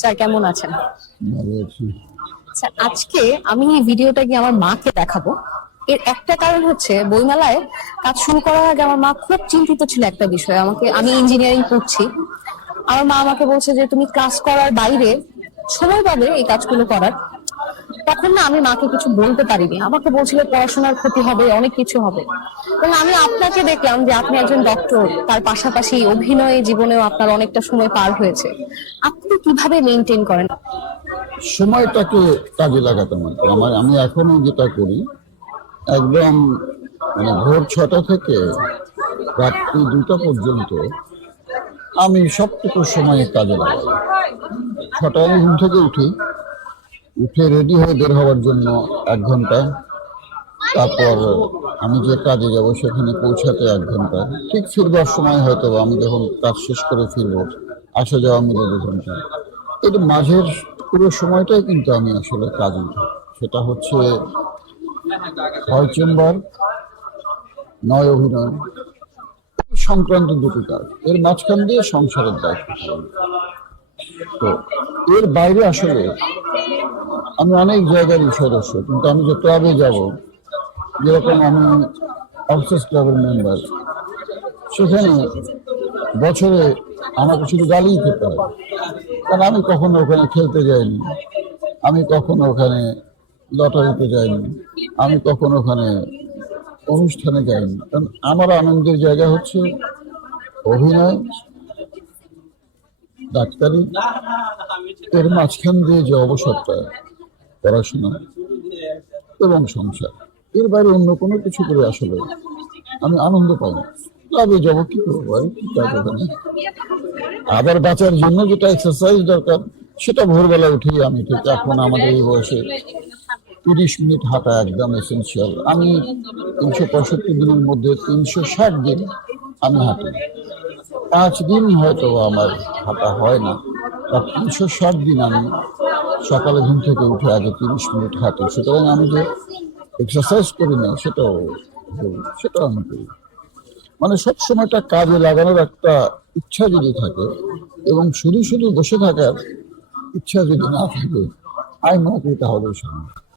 Sir কেমন আছেন? ভালো আছি। স্যার আজকে আমি এই ভিডিওটা গিয়ে আমার মাকে দেখাবো। এর একটা কারণ হচ্ছে বইমেলায় কাজ শুরু করার আগে আমার মা খুব চিন্তিত ছিল একটা বিষয়। আমি ইঞ্জিনিয়ারিং পড়ছি, আমার মা আমাকে বলছে যে তুমি ক্লাস করার বাইরে সময় পাবে এই কাজগুলো করার। তখন না আমি মাকে কিছু বলতে পারিনি, আমাকে বলছিল পড়াশোনার ক্ষতি হবে, অনেক কিছু হবে। এবং আমি আপনাকে দেখলাম যে আপনি একজন ডক্টর, তার পাশাপাশি অভিনয় জীবনেও আপনার অনেকটা সময় পার হয়েছে। আপনি কিভাবে মেনটেন করেন? সময়টাকে কাজে লাগাতে হবে। আমি এখনো যেটা করি, একদম ভোর 6টা থেকে রাত্রি 2টা পর্যন্ত আমি সবটুকু সময় কাজে লাগাই। 6টায় আমি ঘুম থেকে উঠে রেডি হয়ে বের হওয়ার জন্য 1 ঘন্টা, তারপর আমি যে কাজে যাব সেখানে পৌঁছাতে 1 ঘন্টা, ঠিক ফিরবার সময় হয়তো আমি যখন কাজ শেষ করে ফিরবো, আসা যাওয়া মিলে 2 ঘন্টা। এর মাঝের পুরো সময়টাই কিন্তু আমি আসলে কাজে, সেটা হচ্ছে হয় চেম্বার, নয় অভিনয়, সংক্রান্ত দুটি কাজ। এর মাঝখান দিয়ে সংসারের দায়িত্ব পালন। তো এর বাইরে আসলে আমি অনেক জায়গার সদস্য, কিন্তু আমি যে ক্লাবে যাব, যেরকম আমি অফিসার্স ক্লাবের মেম্বার, সেখানে বছরে আমাকে শুধু গালিই খেতে হয়। কারণ আমি কখনো ওখানে খেলতে যাইনি, আমি কখনো ওখানে লটারিতে যাইনি, আমি কখনো ওখানে অনুষ্ঠানে যাইনি। কারণ আমার আনন্দের জায়গা হচ্ছে অভিনয়, ডাক্তারি, এর মাঝখান দিয়ে যে অবসরটা, পড়াশোনা এবং সংসার, এর বাইরে অন্য কোনো কিছু করে আসলে আমি আনন্দ পাই না। ক্লাবে যাবো, কি করবো, আর কি কাজ ওখানে। আবার বাঁচার জন্য যেটা এক্সারসাইজ দরকার, সেটা ভোরবেলা উঠেই আমি ঠিক এখন আমাদের এই বয়সে 30 মিনিট হাঁটা একদম এসেন্সিয়াল। আমি 365 দিনের মধ্যে 360 দিন আমি হাঁটি। 5 দিন হয়তো আমার হাঁটা হয় না, বা 360 দিন আমি সকালে ঘুম থেকে উঠে আগে 30 মিনিট হাঁটি। সুতরাং আমি যে এক্সারসাইজ করি না সেটাও আমি করি। সব সময়টা কাজে লাগানোর একটা ইচ্ছা যদি থাকে, এবং শুধু শুধু বসে থাকার ইচ্ছা যদি না থাকে, আমি মনে করি তাহলে সম্ভব।